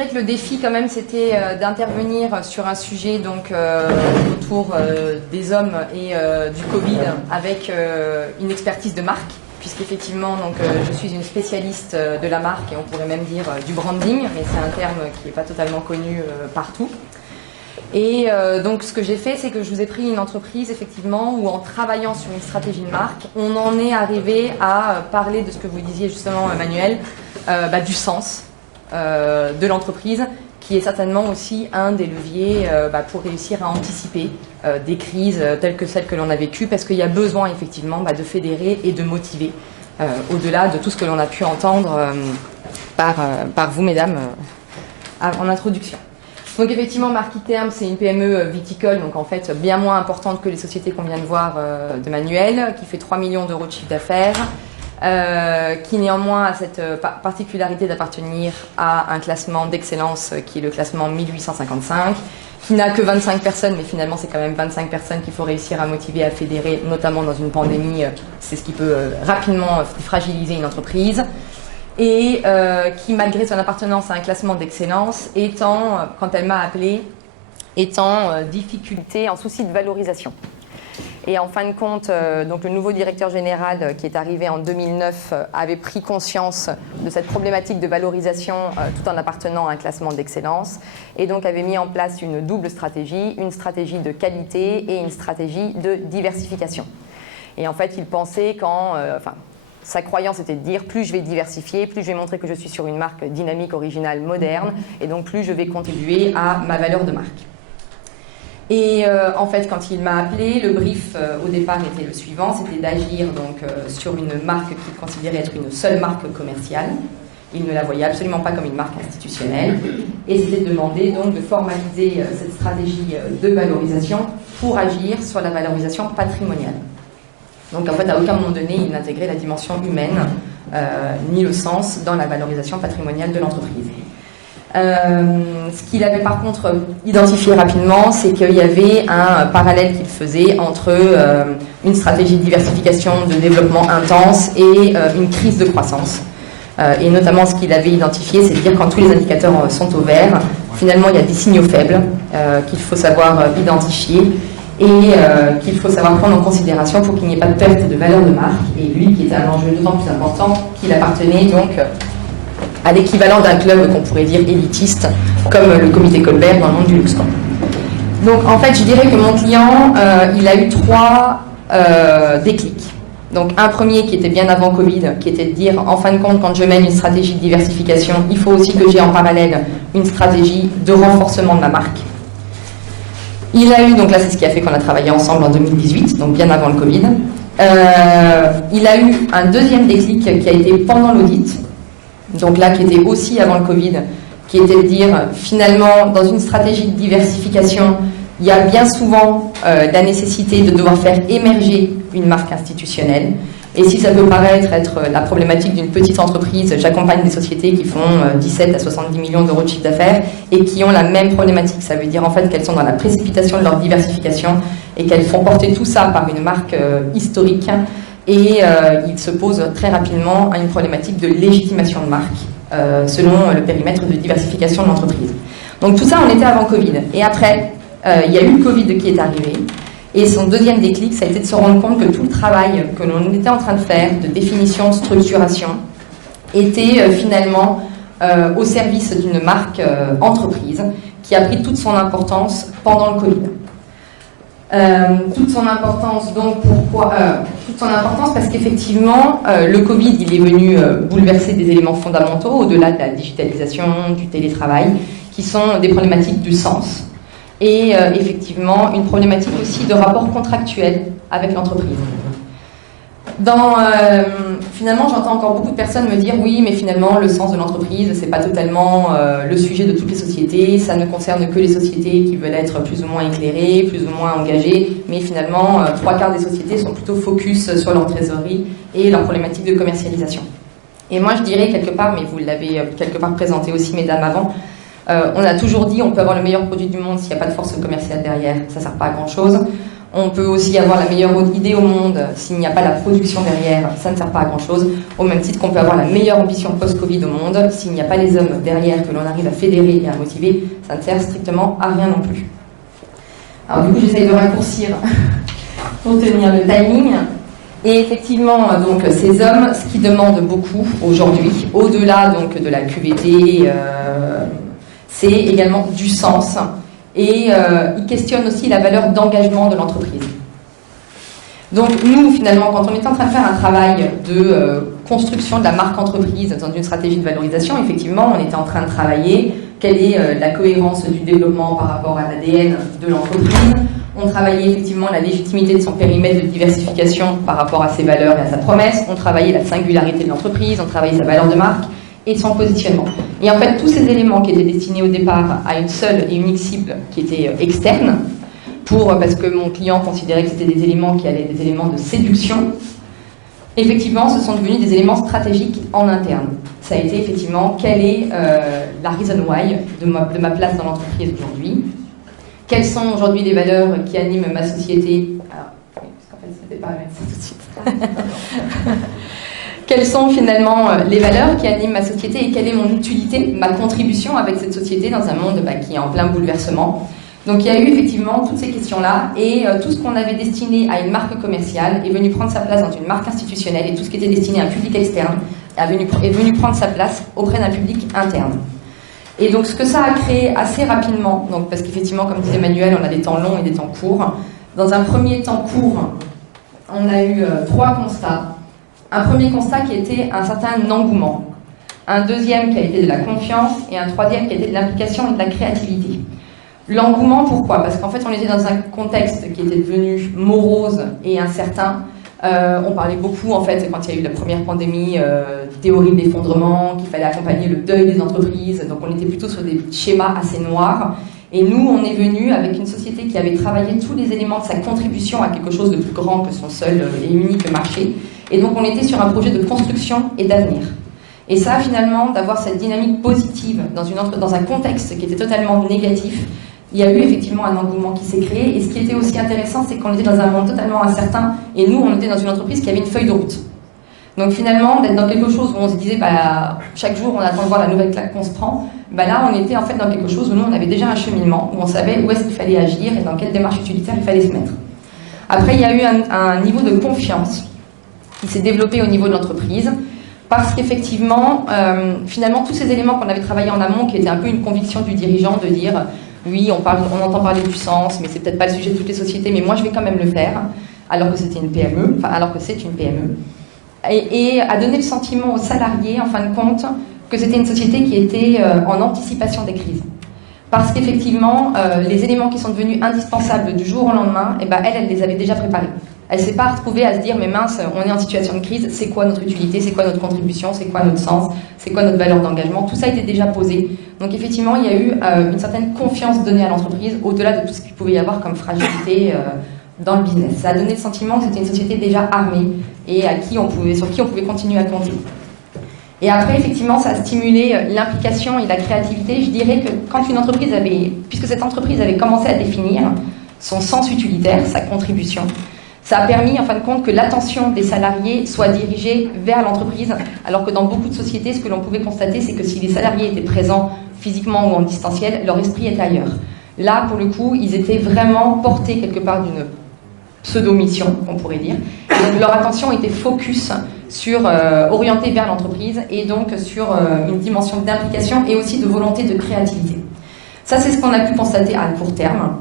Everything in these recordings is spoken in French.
dirais que le défi quand même c'était d'intervenir sur un sujet donc autour des hommes et du Covid avec une expertise de marque, puisqu'effectivement donc je suis une spécialiste de la marque et on pourrait même dire du branding, mais c'est un terme qui n'est pas totalement connu partout. Et donc ce que j'ai fait, c'est que je vous ai pris une entreprise effectivement où en travaillant sur une stratégie de marque, on en est arrivé à parler de ce que vous disiez justement Manuel, du sens de l'entreprise, qui est certainement aussi un des leviers pour réussir à anticiper des crises telles que celles que l'on a vécues, parce qu'il y a besoin effectivement de fédérer et de motiver, au-delà de tout ce que l'on a pu entendre par vous mesdames en introduction. Donc effectivement, Marquiterm, c'est une PME viticole, donc en fait bien moins importante que les sociétés qu'on vient de voir de Manuel, qui fait 3 millions d'euros de chiffre d'affaires, qui néanmoins a cette particularité d'appartenir à un classement d'excellence qui est le classement 1855, qui n'a que 25 personnes, mais finalement c'est quand même 25 personnes qu'il faut réussir à motiver, à fédérer, notamment dans une pandémie, c'est ce qui peut rapidement fragiliser une entreprise. Et qui, malgré son appartenance à un classement d'excellence, quand elle m'a appelé, est en difficulté, en souci de valorisation. Et en fin de compte, donc le nouveau directeur général qui est arrivé en 2009 avait pris conscience de cette problématique de valorisation tout en appartenant à un classement d'excellence, et donc avait mis en place une double stratégie, une stratégie de qualité et une stratégie de diversification. Et en fait, il pensait sa croyance était de dire plus je vais diversifier, plus je vais montrer que je suis sur une marque dynamique, originale, moderne, et donc plus je vais contribuer à ma valeur de marque. Et en fait, quand il m'a appelé, le brief au départ était le suivant, c'était d'agir donc sur une marque qu'il considérait être une seule marque commerciale. Il ne la voyait absolument pas comme une marque institutionnelle, et c'était de demander donc de formaliser cette stratégie de valorisation pour agir sur la valorisation patrimoniale. Donc en fait, à aucun moment donné, il n'intégrait la dimension humaine ni le sens dans la valorisation patrimoniale de l'entreprise. Ce qu'il avait par contre identifié rapidement, c'est qu'il y avait un parallèle qu'il faisait entre une stratégie de diversification, de développement intense et une crise de croissance. Et notamment, ce qu'il avait identifié, c'est de dire quand tous les indicateurs sont au vert, finalement, il y a des signaux faibles qu'il faut savoir identifier et qu'il faut savoir prendre en considération pour qu'il n'y ait pas de perte de valeur de marque. Et lui, qui était un enjeu d'autant plus important qu'il appartenait donc à l'équivalent d'un club qu'on pourrait dire élitiste, comme le comité Colbert dans le monde du luxe. Donc en fait, je dirais que mon client, il a eu 3 déclics. Donc un premier qui était bien avant Covid, qui était de dire, en fin de compte, quand je mène une stratégie de diversification, il faut aussi que j'ai en parallèle une stratégie de renforcement de ma marque. Il a eu, donc là c'est ce qui a fait qu'on a travaillé ensemble en 2018, donc bien avant le Covid. Il a eu un deuxième déclic qui a été pendant l'audit, donc là qui était aussi avant le Covid, qui était de dire finalement dans une stratégie de diversification, il y a bien souvent la nécessité de devoir faire émerger une marque institutionnelle. Et si ça peut paraître être la problématique d'une petite entreprise, j'accompagne des sociétés qui font 17 à 70 millions d'euros de chiffre d'affaires et qui ont la même problématique. Ça veut dire en fait qu'elles sont dans la précipitation de leur diversification et qu'elles font porter tout ça par une marque historique. Et il se pose très rapidement à une problématique de légitimation de marque selon le périmètre de diversification de l'entreprise. Donc tout ça, on était avant Covid. Et après, il y a eu le Covid qui est arrivé. Et son deuxième déclic, ça a été de se rendre compte que tout le travail que l'on était en train de faire, de définition, de structuration, était finalement au service d'une marque entreprise qui a pris toute son importance pendant le Covid. Toute son importance, donc pourquoi toute son importance parce qu'effectivement, le Covid, il est venu bouleverser des éléments fondamentaux au-delà de la digitalisation, du télétravail, qui sont des problématiques du sens. Et effectivement, une problématique aussi de rapport contractuel avec l'entreprise. Finalement, j'entends encore beaucoup de personnes me dire oui, mais finalement, le sens de l'entreprise, c'est pas totalement le sujet de toutes les sociétés, ça ne concerne que les sociétés qui veulent être plus ou moins éclairées, plus ou moins engagées, mais finalement, 3/4 des sociétés sont plutôt focus sur leur trésorerie et leur problématique de commercialisation. Et moi, je dirais quelque part, mais vous l'avez quelque part présenté aussi, mesdames, avant, on a toujours dit on peut avoir le meilleur produit du monde s'il n'y a pas de force commerciale derrière, ça ne sert pas à grand chose. On peut aussi avoir la meilleure idée au monde, s'il n'y a pas la production derrière, ça ne sert pas à grand chose. Au même titre qu'on peut avoir la meilleure ambition post-Covid au monde, s'il n'y a pas les hommes derrière que l'on arrive à fédérer et à motiver, ça ne sert strictement à rien non plus. Alors du coup j'essaye de raccourcir pour tenir le timing. Et effectivement, donc, ces hommes, ce qu'ils demandent beaucoup aujourd'hui, au-delà donc de la QVT, c'est également du sens. Et ils questionnent aussi la valeur d'engagement de l'entreprise. Donc nous, finalement, quand on est en train de faire un travail de construction de la marque entreprise dans une stratégie de valorisation, effectivement, on était en train de travailler quelle est la cohérence du développement par rapport à l'ADN de l'entreprise. On travaillait effectivement la légitimité de son périmètre de diversification par rapport à ses valeurs et à sa promesse. On travaillait la singularité de l'entreprise, on travaillait sa valeur de marque et son positionnement. Et en fait, tous ces éléments qui étaient destinés au départ à une seule et unique cible qui était externe, parce que mon client considérait que c'était des éléments qui allaient être des éléments de séduction, effectivement, ce sont devenus des éléments stratégiques en interne. Ça a été effectivement quelle est la reason why de ma place dans l'entreprise aujourd'hui. Quelles sont aujourd'hui les valeurs qui animent ma société? Alors, parce qu'en fait, c'était pas à mettre ça tout de suite. Quelles sont finalement les valeurs qui animent ma société et quelle est mon utilité, ma contribution avec cette société dans un monde qui est en plein bouleversement. Donc il y a eu effectivement toutes ces questions-là et tout ce qu'on avait destiné à une marque commerciale est venu prendre sa place dans une marque institutionnelle et tout ce qui était destiné à un public externe est venu prendre sa place auprès d'un public interne. Et donc ce que ça a créé assez rapidement, donc, parce qu'effectivement comme disait Manuel, on a des temps longs et des temps courts. Dans un premier temps court, on a eu 3 constats. Un premier constat qui était un certain engouement, un deuxième qui a été de la confiance et un troisième qui a été de l'implication et de la créativité. L'engouement, pourquoi? Parce qu'en fait, on était dans un contexte qui était devenu morose et incertain. On parlait beaucoup, en fait, quand il y a eu la première pandémie, théorie de l'effondrement, qu'il fallait accompagner le deuil des entreprises. Donc, on était plutôt sur des schémas assez noirs. Et nous, on est venu avec une société qui avait travaillé tous les éléments de sa contribution à quelque chose de plus grand que son seul et unique marché. Et donc, on était sur un projet de construction et d'avenir. Et ça, finalement, d'avoir cette dynamique positive dans un contexte qui était totalement négatif, il y a eu effectivement un engouement qui s'est créé. Et ce qui était aussi intéressant, c'est qu'on était dans un monde totalement incertain. Et nous, on était dans une entreprise qui avait une feuille de route. Donc finalement, d'être dans quelque chose où on se disait, chaque jour, on attend de voir la nouvelle claque qu'on se prend, là, on était en fait dans quelque chose où nous, on avait déjà un cheminement, où on savait où est-ce qu'il fallait agir et dans quelle démarche utilitaire il fallait se mettre. Après, il y a eu un niveau de confiance qui s'est développé au niveau de l'entreprise, parce qu'effectivement, finalement, tous ces éléments qu'on avait travaillés en amont, qui étaient un peu une conviction du dirigeant de dire, oui, on entend parler du sens, mais c'est peut-être pas le sujet de toutes les sociétés, mais moi, je vais quand même le faire, alors que c'était une PME, alors que c'est une PME. Et a donné le sentiment aux salariés, en fin de compte, que c'était une société qui était en anticipation des crises. Parce qu'effectivement, les éléments qui sont devenus indispensables du jour au lendemain, elle les avait déjà préparés. Elle ne s'est pas retrouvée à se dire, mais mince, on est en situation de crise, c'est quoi notre utilité, c'est quoi notre contribution, c'est quoi notre sens, c'est quoi notre valeur d'engagement, tout ça était déjà posé. Donc effectivement, il y a eu une certaine confiance donnée à l'entreprise, au-delà de tout ce qu'il pouvait y avoir comme fragilité dans le business. Ça a donné le sentiment que c'était une société déjà armée et sur qui on pouvait continuer à compter. Et après, effectivement, ça a stimulé l'implication et la créativité. Je dirais que quand une entreprise puisque cette entreprise avait commencé à définir son sens utilitaire, sa contribution, ça a permis, en fin de compte, que l'attention des salariés soit dirigée vers l'entreprise, alors que dans beaucoup de sociétés, ce que l'on pouvait constater, c'est que si les salariés étaient présents physiquement ou en distanciel, leur esprit était ailleurs. Là, pour le coup, ils étaient vraiment portés quelque part d'une pseudo-mission, on pourrait dire. Et donc, leur attention était focus orientée vers l'entreprise et donc sur une dimension d'implication et aussi de volonté de créativité. Ça, c'est ce qu'on a pu constater à court terme.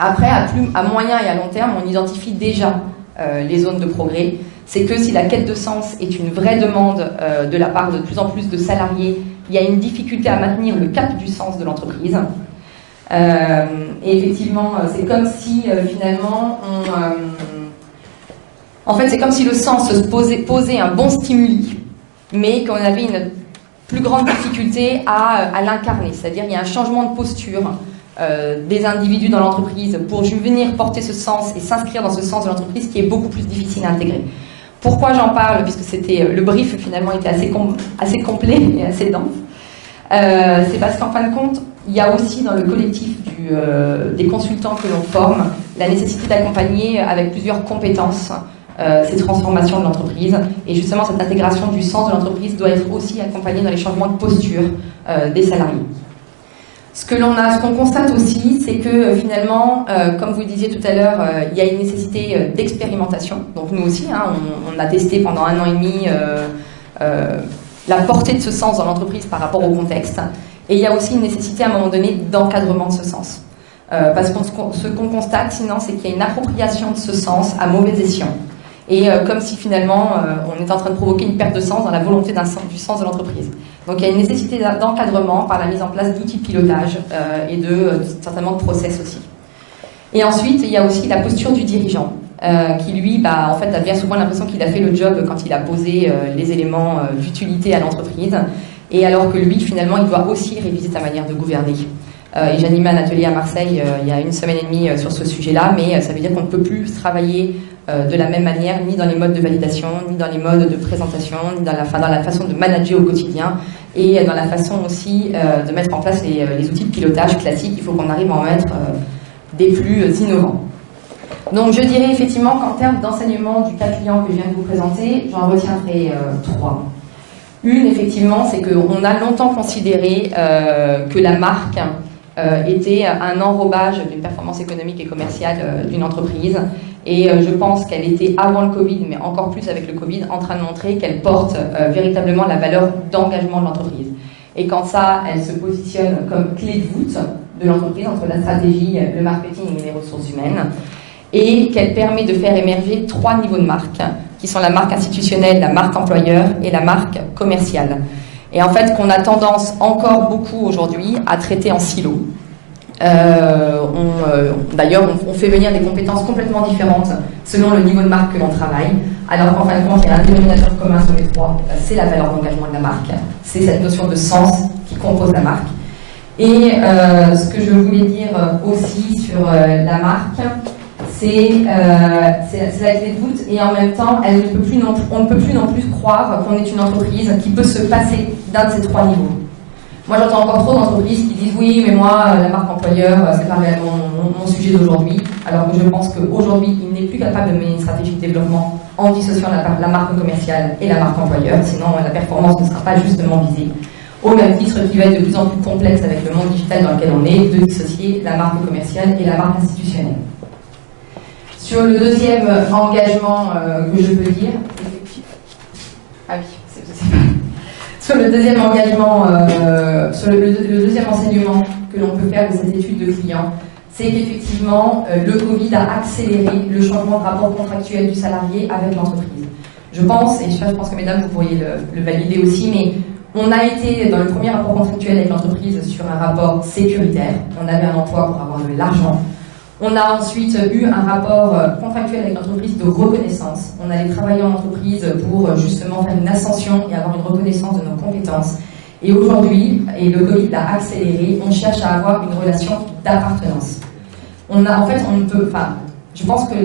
Après, à moyen et à long terme, on identifie déjà les zones de progrès. C'est que si la quête de sens est une vraie demande de la part de plus en plus de salariés, il y a une difficulté à maintenir le cap du sens de l'entreprise. Et effectivement, c'est comme si finalement en fait, c'est comme si le sens posait un bon stimuli, mais qu'on avait une plus grande difficulté à l'incarner. C'est-à-dire qu'il y a un changement de posture des individus dans l'entreprise pour venir porter ce sens et s'inscrire dans ce sens de l'entreprise qui est beaucoup plus difficile à intégrer. Pourquoi j'en parle? Puisque le brief finalement était assez complet et assez dense. C'est parce qu'en fin de compte, il y a aussi dans le collectif des consultants que l'on forme la nécessité d'accompagner avec plusieurs compétences ces transformations de l'entreprise. Et justement, cette intégration du sens de l'entreprise doit être aussi accompagnée dans les changements de posture des salariés. Ce qu'on constate aussi, c'est que finalement, comme vous le disiez tout à l'heure, il y a une nécessité d'expérimentation. Donc nous aussi, on a testé pendant 1 an et demi la portée de ce sens dans l'entreprise par rapport au contexte. Et il y a aussi une nécessité à un moment donné d'encadrement de ce sens. Parce que ce qu'on constate sinon, c'est qu'il y a une appropriation de ce sens à mauvais escient. Et comme si finalement on est en train de provoquer une perte de sens dans la volonté du sens de l'entreprise. Donc il y a une nécessité d'encadrement par la mise en place d'outils de pilotage et certainement de process aussi. Et ensuite, il y a aussi la posture du dirigeant, qui lui, en fait, a bien souvent l'impression qu'il a fait le job quand il a posé les éléments d'utilité à l'entreprise, et alors que lui, finalement, il doit aussi réviser sa manière de gouverner. Et j'animais un atelier à Marseille il y a 1 semaine et demie sur ce sujet-là, mais ça veut dire qu'on ne peut plus travailler de la même manière, ni dans les modes de validation, ni dans les modes de présentation, ni dans la façon de manager au quotidien, et dans la façon aussi de mettre en place les outils de pilotage classiques. Il faut qu'on arrive à en mettre des plus innovants. Donc je dirais effectivement qu'en termes d'enseignement du cas client que je viens de vous présenter, j'en retiendrai 3. Une, effectivement, c'est qu'on a longtemps considéré que la marque était un enrobage d'une performance économique et commerciale d'une entreprise. Et je pense qu'elle était avant le Covid, mais encore plus avec le Covid, en train de montrer qu'elle porte véritablement la valeur d'engagement de l'entreprise. Et quand ça, elle se positionne comme clé de voûte de l'entreprise entre la stratégie, le marketing et les ressources humaines, et qu'elle permet de faire émerger 3 niveaux de marque, qui sont la marque institutionnelle, la marque employeur et la marque commerciale. Et en fait, qu'on a tendance encore beaucoup aujourd'hui à traiter en silo. D'ailleurs, on fait venir des compétences complètement différentes selon le niveau de marque que l'on travaille, alors qu'en fin de compte, il y a un dénominateur commun sur les 3, c'est la valeur d'engagement de la marque, c'est cette notion de sens qui compose la marque. Et ce que je voulais dire aussi sur la marque, c'est la clé de voûte, et en même temps, on ne peut plus non plus croire qu'on est une entreprise qui peut se passer d'un de ces 3 niveaux. Moi, j'entends encore trop d'entreprises qui disent oui, mais moi, la marque employeur, c'est pas réellement mon sujet d'aujourd'hui, alors que je pense qu'aujourd'hui, il n'est plus capable de mener une stratégie de développement en dissociant la marque commerciale et la marque employeur, sinon la performance ne sera pas justement visée. Au même titre qu'il va être de plus en plus complexe avec le monde digital dans lequel on est, de dissocier la marque commerciale et la marque institutionnelle. Sur le deuxième engagement que je peux dire, sur le deuxième engagement, sur le deuxième enseignement que l'on peut faire de cette étude de clients, c'est qu'effectivement le Covid a accéléré le changement de rapport contractuel du salarié avec l'entreprise. Je pense, et je pense que mesdames vous pourriez le valider aussi, mais on a été dans le premier rapport contractuel avec l'entreprise sur un rapport sécuritaire. On avait un emploi pour avoir de l'argent. On a ensuite eu un rapport contractuel avec l'entreprise de reconnaissance. On allait travailler en entreprise pour justement faire une ascension et avoir une reconnaissance de nos compétences. Et aujourd'hui, et le Covid l'a accéléré, on cherche à avoir une relation d'appartenance. Je pense que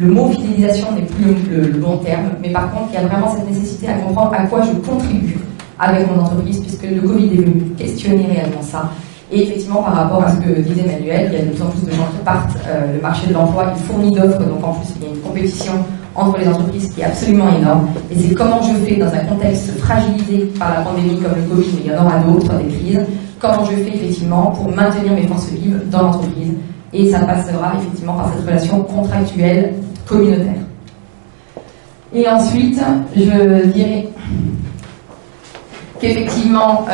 le mot fidélisation n'est plus le bon terme, mais par contre, il y a vraiment cette nécessité à comprendre à quoi je contribue avec mon entreprise, puisque le Covid est venu questionner réellement ça. Et effectivement, par rapport à ce que disait Emmanuel, il y a de plus en plus de gens qui partent. Le marché de l'emploi est fourni d'offres, donc en plus, il y a une compétition entre les entreprises qui est absolument énorme. Et c'est comment je fais dans un contexte fragilisé par la pandémie comme le Covid, mais il y en aura d'autres, des crises, comment je fais effectivement pour maintenir mes forces vives dans l'entreprise. Et ça passera effectivement par cette relation contractuelle communautaire. Et ensuite, je dirais qu'effectivement,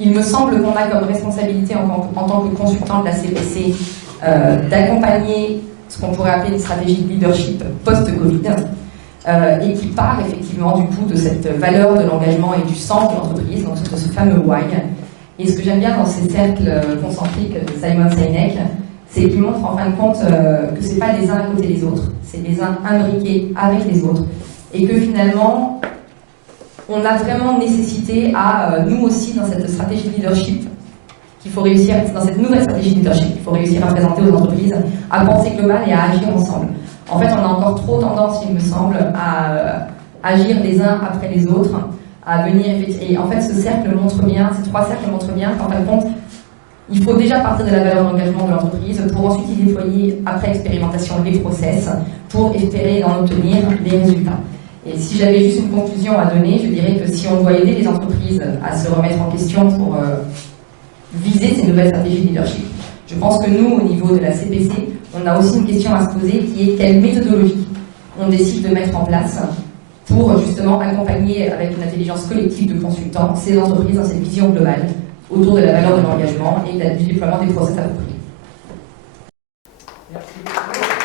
il me semble qu'on a comme responsabilité en tant que consultant de la CPC d'accompagner ce qu'on pourrait appeler une stratégie de leadership post-Covid et qui part effectivement du coup de cette valeur de l'engagement et du sens de l'entreprise, donc de ce fameux why. Et ce que j'aime bien dans ces cercles concentriques de Simon Sinek, c'est qu'il montre en fin de compte que c'est pas les uns à côté des autres, c'est les uns imbriqués avec les autres, et que finalement on a vraiment nécessité à, nous aussi, dans cette stratégie de leadership, qu'il faut réussir, dans cette nouvelle stratégie de leadership, qu'il faut réussir à présenter aux entreprises, à penser global et à agir ensemble. En fait, on a encore trop tendance, il me semble, à agir les uns après les autres, à venir. Et en fait, ce cercle montre bien, ces 3 cercles montrent bien qu'en fin de compte, il faut déjà partir de la valeur d'engagement de l'entreprise pour ensuite y déployer, après expérimentation, les process pour espérer en obtenir des résultats. Et si j'avais juste une conclusion à donner, je dirais que si on doit aider les entreprises à se remettre en question pour viser ces nouvelles stratégies de leadership, je pense que nous, au niveau de la CPC, on a aussi une question à se poser qui est quelle méthodologie on décide de mettre en place pour justement accompagner avec une intelligence collective de consultants ces entreprises dans cette vision globale autour de la valeur de l'engagement et du déploiement des process appropriés. Merci beaucoup.